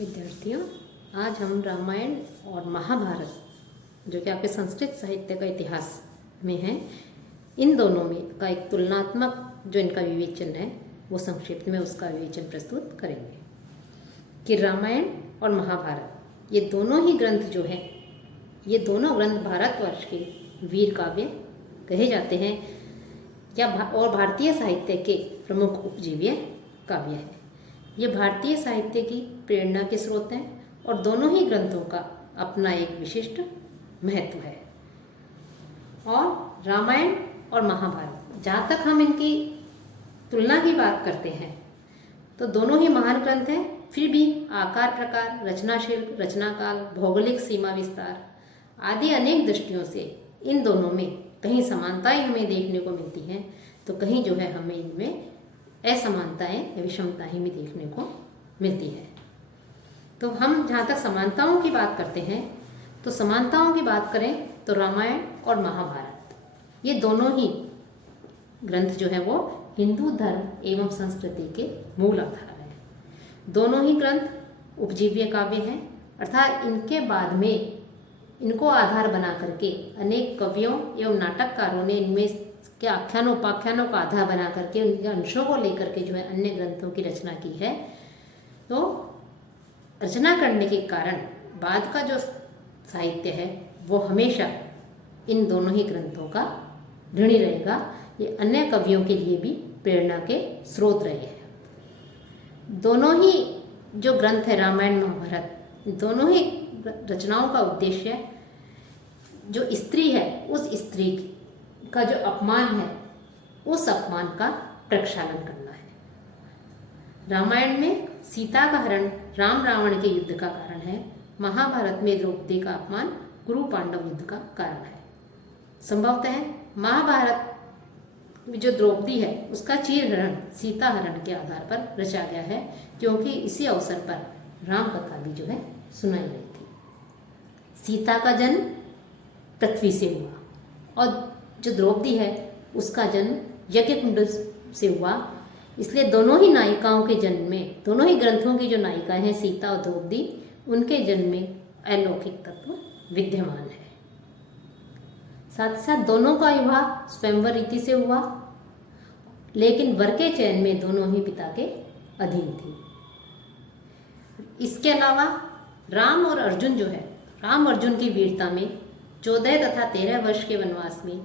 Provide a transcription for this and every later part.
विद्यार्थियों, आज हम रामायण और महाभारत जो कि आपके संस्कृत साहित्य का इतिहास में है, इन दोनों में का एक तुलनात्मक जो इनका विवेचन है वो संक्षिप्त में उसका विवेचन प्रस्तुत करेंगे कि रामायण और महाभारत ये दोनों ही ग्रंथ जो हैं, ये दोनों ग्रंथ भारतवर्ष के वीर काव्य कहे जाते हैं या और भारतीय साहित्य के प्रमुख उपजीव्य काव्य हैं। ये भारतीय साहित्य की प्रेरणा के स्रोत हैं और दोनों ही ग्रंथों का अपना एक विशिष्ट महत्व है। और रामायण और महाभारत, जहाँ तक हम इनकी तुलना की बात करते हैं तो दोनों ही महान ग्रंथ हैं, फिर भी आकार प्रकार, रचना शिल्प, रचनाकाल, भौगोलिक सीमा विस्तार आदि अनेक दृष्टियों से इन दोनों में कहीं समानताएं हमें देखने को मिलती हैं तो कहीं जो है हमें इनमें असमानताएं या विषमताएं भी देखने को मिलती है। तो हम जहाँ तक समानताओं की बात करते हैं तो समानताओं की बात करें तो रामायण और महाभारत ये दोनों ही ग्रंथ जो है वो हिंदू धर्म एवं संस्कृति के मूल आधार हैं। दोनों ही ग्रंथ उपजीव्य काव्य हैं, अर्थात इनके बाद में इनको आधार बना करके अनेक कवियों एवं नाटककारों ने इनमें के आख्यानों उपाख्यानों का आधार बना करके उनके अंशों को लेकर के जो है अन्य ग्रंथों की रचना की है। तो रचना करने के कारण बाद का जो साहित्य है वो हमेशा इन दोनों ही ग्रंथों का ऋणी रहेगा। ये अन्य कवियों के लिए भी प्रेरणा के स्रोत रहे हैं। दोनों ही जो ग्रंथ है रामायण महाभारत, दोनों ही रचनाओं का उद्देश्य जो स्त्री है उस स्त्री का जो अपमान है उस अपमान का प्रक्षालन करना है। रामायण में सीता का हरण राम रावण के युद्ध का कारण है, महाभारत में द्रौपदी का अपमान कुरु पांडव युद्ध का कारण है। संभवतः महाभारत में जो द्रौपदी है उसका चीर हरण सीता हरण के आधार पर रचा गया है, क्योंकि इसी अवसर पर राम कथा भी जो है सुनाई गई थी। सीता का जन्म पृथ्वी से हुआ और जो द्रौपदी है उसका जन्म यज्ञ कुंड से हुआ। इसलिए दोनों ही नायिकाओं के जन्म में, दोनों ही ग्रंथों की जो नायिकाएं हैं सीता और द्रौपदी, उनके जन्म में अलौकिक तत्व विद्यमान है। साथ ही साथ दोनों का विवाह स्वयंवर रीति से हुआ, लेकिन वर के चयन में दोनों ही पिता के अधीन थी। इसके अलावा राम और अर्जुन जो है, राम अर्जुन की वीरता में 14 तथा 13 वर्ष के वनवास में,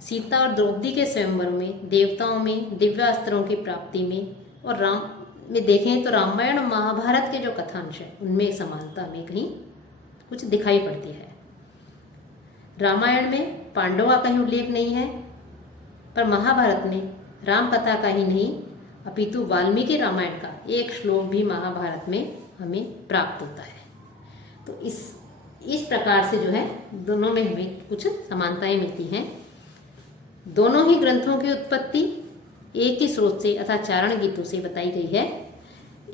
सीता और द्रौपदी के स्वयंवर में, देवताओं में, दिव्यास्त्रों की प्राप्ति में और राम में देखें तो रामायण और महाभारत के जो कथांश है उनमें समानता में कहीं कुछ दिखाई पड़ती है। रामायण में पांडवों का ही उल्लेख नहीं है, पर महाभारत में राम कथा का ही नहीं अपितु वाल्मीकि रामायण का एक श्लोक भी महाभारत में हमें प्राप्त होता है। तो इस प्रकार से जो है दोनों में हमें कुछ समानताएं मिलती हैं। दोनों ही ग्रंथों की उत्पत्ति एक ही स्रोत से अर्थात चारण गीतों से बताई गई है।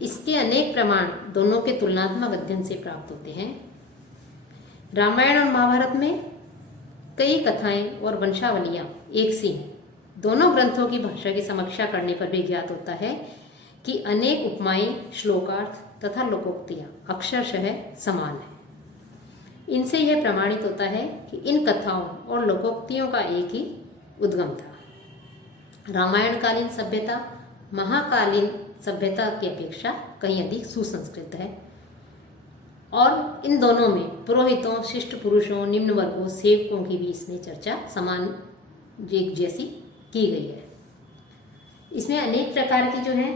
इसके अनेक प्रमाण दोनों के तुलनात्मक अध्ययन से प्राप्त होते हैं। रामायण और महाभारत में कई कथाएं और वंशावलियां एक सी हैं। दोनों ग्रंथों की भाषा की समीक्षा करने पर भी ज्ञात होता है कि अनेक उपमाएं, श्लोकार्थ तथा लोकोक्तियां अक्षरशः समान हैं। इनसे यह प्रमाणित होता है कि इन कथाओं और लोकोक्तियों का एक ही उद्गम था। रामायणकालीन सभ्यता महाकालीन सभ्यता की अपेक्षा कहीं अधिक सुसंस्कृत है और इन दोनों में पुरोहितों, शिष्ट पुरुषों, निम्न वर्गों, सेवकों की भी इसमें चर्चा समान एक जैसी की गई है। इसमें अनेक प्रकार की जो है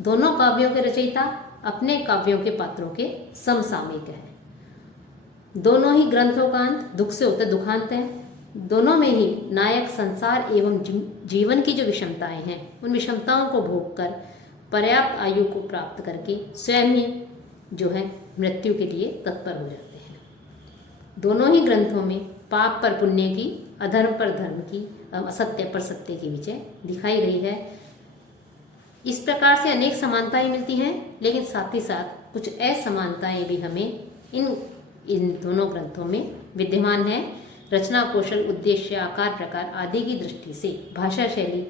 दोनों काव्यों के रचयिता अपने काव्यों के पात्रों के समसामयिक हैं। दोनों ही ग्रंथों का अंत दुख से होता दुखांत है। दोनों में ही नायक संसार एवं जीवन की जो विषमताएं हैं उन विषमताओं को भोग कर पर्याप्त आयु को प्राप्त करके स्वयं ही जो है मृत्यु के लिए तत्पर हो जाते हैं। दोनों ही ग्रंथों में पाप पर पुण्य की, अधर्म पर धर्म की, असत्य पर सत्य की विजय दिखाई गई है। इस प्रकार से अनेक समानताएं मिलती हैं, लेकिन साथ ही साथ कुछ असमानताएं भी हमें इन दोनों ग्रंथों में विद्यमान है। रचना कौशल, उद्देश्य, आकार प्रकार आदि की दृष्टि से, भाषा शैली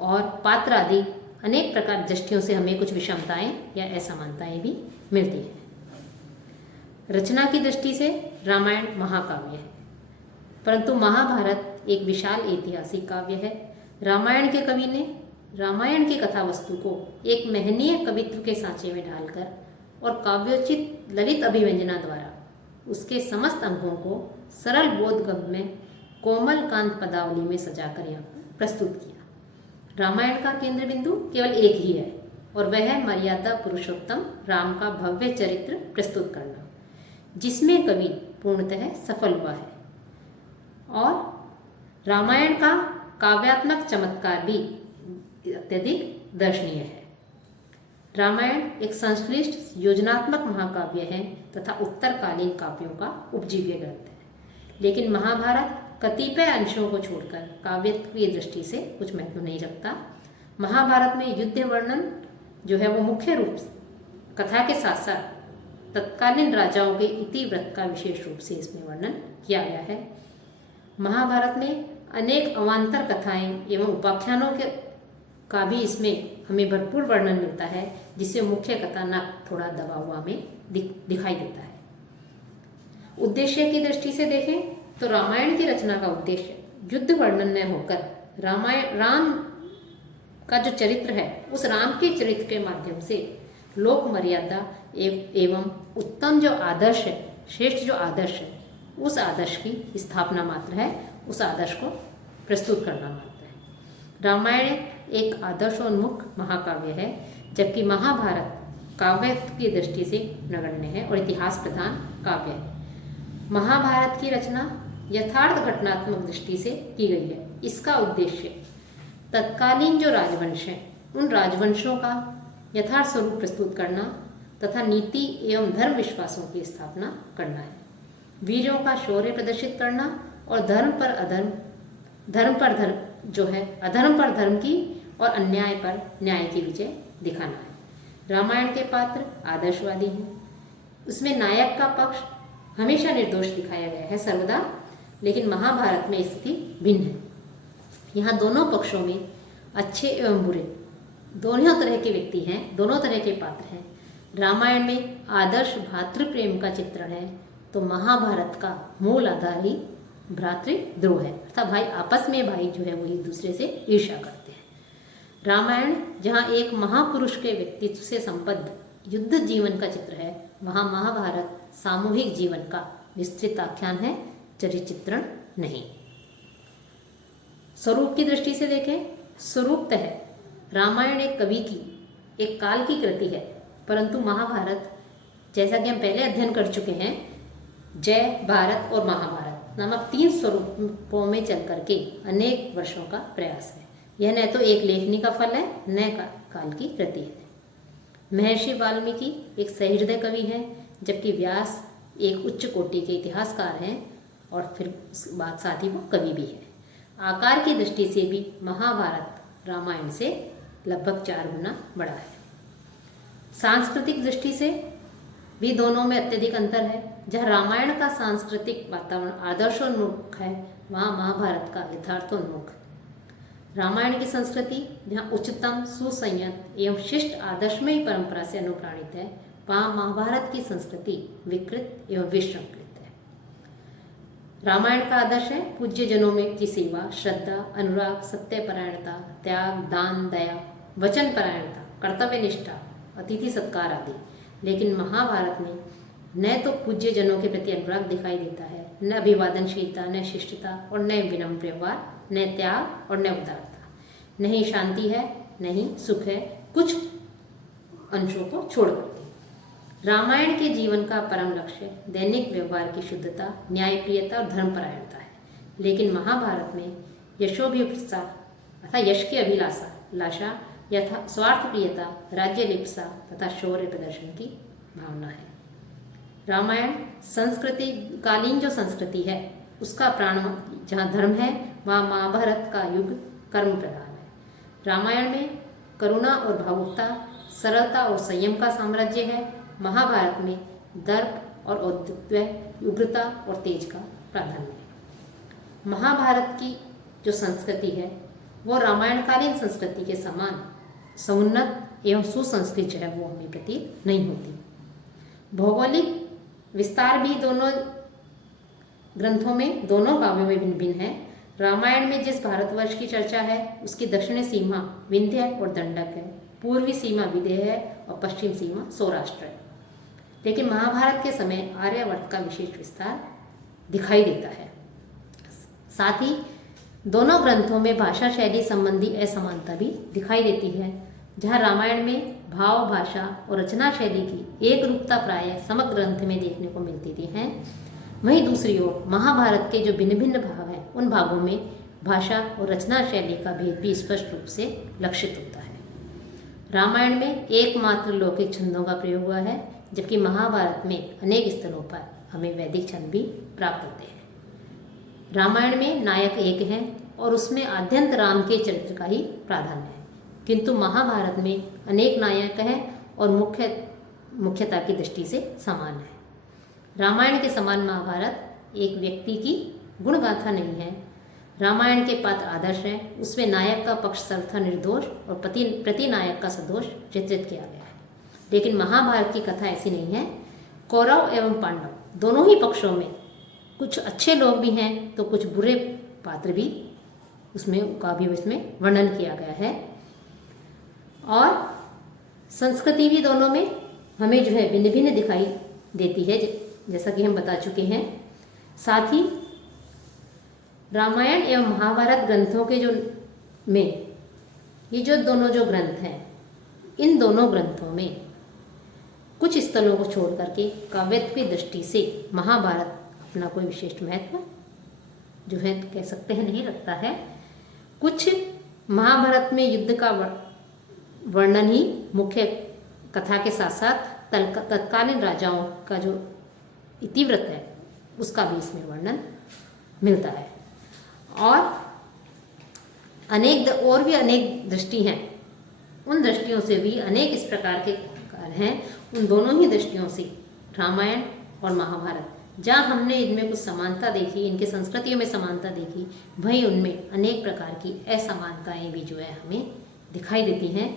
और पात्र आदि अनेक प्रकार दृष्टियों से हमें कुछ विषमताएं या असमानताएं भी मिलती हैं। रचना की दृष्टि से रामायण महाकाव्य है, परंतु महाभारत एक विशाल ऐतिहासिक काव्य है। रामायण के कवि ने रामायण की कथा वस्तु को एक महनीय कवित्व के सांचे में ढालकर और काव्योचित ललित अभिव्यंजना द्वारा उसके समस्त अंगों को सरल बोधगम्य कोमल कांत पदावली में सजाकर यहाँ पर प्रस्तुत किया। रामायण का केंद्र बिंदु केवल एक ही है और वह है मर्यादा पुरुषोत्तम राम का भव्य चरित्र प्रस्तुत करना, जिसमें कवि पूर्णतः सफल हुआ है। और रामायण का काव्यात्मक चमत्कार भी अत्यधिक दर्शनीय है। रामायण एक संश्लिष्ट योजनात्मक महाकाव्य है तथा उत्तरकालीन काव्यों का उपजीव्य ग्रंथ है, लेकिन महाभारत कतिपय अंशों को छोड़कर काव्य की दृष्टि से कुछ महत्व नहीं रखता। महाभारत में युद्ध वर्णन जो है वो मुख्य रूप से कथा के साथ साथ तत्कालीन राजाओं के इतिवृत्त का विशेष रूप से इसमें वर्णन किया गया है। महाभारत में अनेक अवान्तर कथाएं एवं उपाख्यानों का भी इसमें हमें भरपूर वर्णन मिलता है, जिससे मुख्य कथानक थोड़ा दबा हुआ हमें दिखाई देता है। उद्देश्य की दृष्टि से देखें तो रामायण की रचना का उद्देश्य युद्ध वर्णन में होकर राम का जो चरित्र है उस राम के चरित्र के माध्यम से लोक मर्यादा एवं उत्तम जो आदर्श है, श्रेष्ठ जो आदर्श है, उस आदर्श की स्थापना मात्र है, उस आदर्श को प्रस्तुत करना मात्र है। रामायण एक आदर्शोन्मुख महाकाव्य है, जबकि महाभारत काव्य की दृष्टि से नगण्य है और इतिहास प्रधान काव्य है। महाभारत की रचना यथार्थ घटनात्मक दृष्टि से की गई है। इसका उद्देश्य तत्कालीन जो राजवंश हैं उन राजवंशों का यथार्थ स्वरूप प्रस्तुत करना तथा नीति एवं धर्म विश्वासों की स्थापना करना है। वीरों का शौर्य प्रदर्शित करना और धर्म पर धर्म की और अन्याय पर न्याय की विजय दिखाना है। रामायण के पात्र आदर्शवादी हैं, उसमें नायक का पक्ष हमेशा निर्दोष दिखाया गया है सर्वदा, लेकिन महाभारत में स्थिति भिन्न है। यहाँ दोनों पक्षों में अच्छे एवं बुरे दोनों तरह के व्यक्ति हैं, दोनों तरह के पात्र हैं। रामायण में आदर्श भातृप्रेम का चित्रण है, तो महाभारत का मूल आधार ही भ्रातृद्रोह है, अर्थात भाई आपस में भाई जो है वो एक दूसरे से ईर्ष्या करते हैं। रामायण जहाँ एक महापुरुष के व्यक्तित्व से संबद्ध युद्ध जीवन का चित्र है, वहाँ महाभारत सामूहिक जीवन का विस्तृत आख्यान है, चरित्र चित्रण नहीं। स्वरूप की दृष्टि से देखें, स्वरूपतः रामायण एक कवि की एक काल की कृति है, परंतु महाभारत जैसा कि हम पहले अध्ययन कर चुके हैं, जय, भारत और महाभारत नामक 3 स्वरूपों में चल करके अनेक वर्षों का प्रयास है। यह न तो एक लेखनी का फल है, न काल की कृति है। महर्षि वाल्मीकि एक सहृदय कवि हैं, जबकि व्यास एक उच्च कोटि के इतिहासकार हैं और फिर बाद साथ ही वो कवि भी है। आकार की दृष्टि से भी महाभारत रामायण से लगभग 4 गुना बड़ा है। सांस्कृतिक दृष्टि से भी दोनों में अत्यधिक अंतर है। जहाँ रामायण का सांस्कृतिक वातावरण आदर्शोन्मुख है, वहाँ महाभारत का यथार्थोन्मुख। रामायण की संस्कृति जहाँ उच्चतम सुसंयत एवं शिष्ट आदर्शमयी परंपरा से अनुप्राणित है, वहाँ महाभारत की संस्कृति विकृत एवं विश्रंखलित है। रामायण का आदर्श है पूज्य जनों में की सेवा, श्रद्धा, अनुराग, सत्यपरायणता, त्याग, दान, दया, वचन परायणता, कर्तव्य निष्ठा, अतिथि सत्कार आदि। लेकिन महाभारत में न तो पूज्य जनों के प्रति अनुराग दिखाई देता है, न अभिवादनशीलता, न शिष्टता और न विनम्र व्यवहार, न त्याग और न उदारता। नहीं शांति है, नहीं सुख है, कुछ अंशों को छोड़कर। रामायण के जीवन का परम लक्ष्य दैनिक व्यवहार की शुद्धता, न्यायप्रियता और धर्मपरायणता है, लेकिन महाभारत में यशोभिप्सा अर्थात यश की अभिलाषा यथा स्वार्थ प्रियता, राज्य लिप्सा तथा शौर्य प्रदर्शन की भावना है। रामायण संस्कृति कालीन जो संस्कृति है उसका प्राण जहाँ धर्म है, वहाँ महाभारत का युग कर्म प्रधान है। रामायण में करुणा और भावुकता, सरलता और संयम का साम्राज्य है। महाभारत में दर्प और औद्धित्य, उग्रता और तेज का प्राधान्य है। महाभारत की जो संस्कृति है वो रामायणकालीन संस्कृति के समान समुन्नत एवं सुसंस्कृत जो है वो हमें प्रतीत नहीं होती। भौगोलिक विस्तार भी दोनों ग्रंथों में, दोनों काव्यों में भिन्न भिन्न है। रामायण में जिस भारतवर्ष की चर्चा है उसकी दक्षिणी सीमा विंध्य और दंडक है, पूर्वी सीमा विदेह है और पश्चिम सीमा सौराष्ट्र है। लेकिन महाभारत के समय आर्यावर्त का विशेष विस्तार दिखाई देता है। साथ ही दोनों ग्रंथों में भाषा शैली संबंधी असमानता भी दिखाई देती है। जहाँ रामायण में भाव, भाषा और रचना शैली की एक रूपता प्राय समग्र ग्रंथ में देखने को मिलती थी है, वहीं दूसरी ओर महाभारत के जो भिन्न भिन्न भाग हैं उन भागों में भाषा और रचना शैली का भेद भी स्पष्ट रूप से लक्षित होता है। रामायण में एकमात्र लौकिक छंदों का प्रयोग हुआ है, जबकि महाभारत में अनेक स्थलों पर हमें वैदिक छंद भी प्राप्त होते हैं। रामायण में नायक एक है और उसमें आद्यंत राम के चरित्र का ही प्राधान्य है, किंतु महाभारत में अनेक नायक हैं और मुख्यता की दृष्टि से समान है। रामायण के समान महाभारत एक व्यक्ति की गुणगाथा नहीं है। रामायण के पात्र आदर्श हैं, उसमें नायक का पक्ष सर्वथा निर्दोष और प्रतिनायक का सदोष चित्रित किया गया है। लेकिन महाभारत की कथा ऐसी नहीं है। कौरव एवं पांडव दोनों ही पक्षों में कुछ अच्छे लोग भी हैं तो कुछ बुरे पात्र भी उसमें वर्णन किया गया है। और संस्कृति भी दोनों में हमें जो है भिन्न भिन्न दिखाई देती है, जैसा कि हम बता चुके हैं। साथ ही रामायण एवं महाभारत ग्रंथों के ये जो दोनों ग्रंथ हैं, इन दोनों ग्रंथों में कुछ स्थलों को छोड़ करके काव्यत्व की दृष्टि से महाभारत अपना कोई विशिष्ट महत्व जो है कह सकते हैं नहीं रखता है। कुछ महाभारत में युद्ध का वर्णन ही मुख्य कथा के साथ साथ तत्कालीन राजाओं का जो इतिवृत्त है उसका भी इसमें वर्णन मिलता है। और भी अनेक दृष्टि हैं, उन दृष्टियों से भी अनेक इस प्रकार के कार्य हैं। उन दोनों ही दृष्टियों से रामायण और महाभारत, जहाँ हमने इनमें कुछ समानता देखी, इनके संस्कृतियों में समानता देखी, वहीं उनमें अनेक प्रकार की असमानताएं भी जो है हमें दिखाई देती हैं।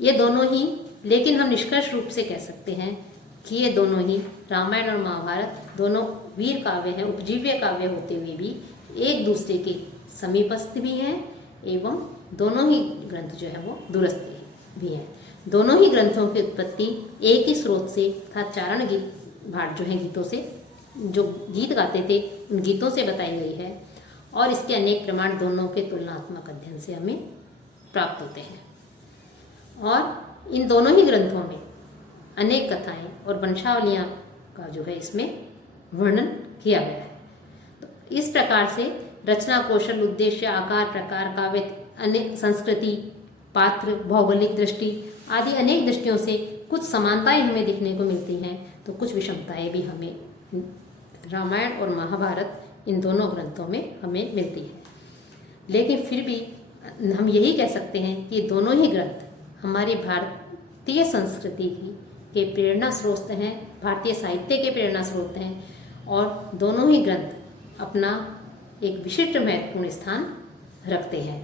ये दोनों ही, लेकिन हम निष्कर्ष रूप से कह सकते हैं कि ये दोनों ही रामायण और महाभारत दोनों वीर काव्य हैं, उपजीव्य काव्य होते हुए भी एक दूसरे के समीपस्थ भी हैं एवं दोनों ही ग्रंथ जो है वो दूरस्थ भी हैं। दोनों ही ग्रंथों की उत्पत्ति एक ही स्रोत से अर्थात चारण गीत भाट जो है गीतों से, जो गीत गाते थे उन गीतों से बताई गई है और इसके अनेक प्रमाण दोनों के तुलनात्मक अध्ययन से हमें प्राप्त होते हैं। और इन दोनों ही ग्रंथों में अनेक कथाएं और वंशावलियाँ का जो है इसमें वर्णन किया गया है। तो इस प्रकार से रचना कौशल, उद्देश्य, आकार, प्रकार, काव्य, अनेक संस्कृति, पात्र, भौगोलिक दृष्टि आदि अनेक दृष्टियों से कुछ समानताएं हमें देखने को मिलती हैं, तो कुछ विषमताएं भी हमें रामायण और महाभारत इन दोनों ग्रंथों में हमें मिलती है। लेकिन फिर भी हम यही कह सकते हैं कि दोनों ही ग्रंथ हमारी भारतीय संस्कृति के प्रेरणा स्रोत हैं, भारतीय साहित्य के प्रेरणा स्रोत हैं और दोनों ही ग्रंथ अपना एक विशिष्ट महत्वपूर्ण स्थान रखते हैं।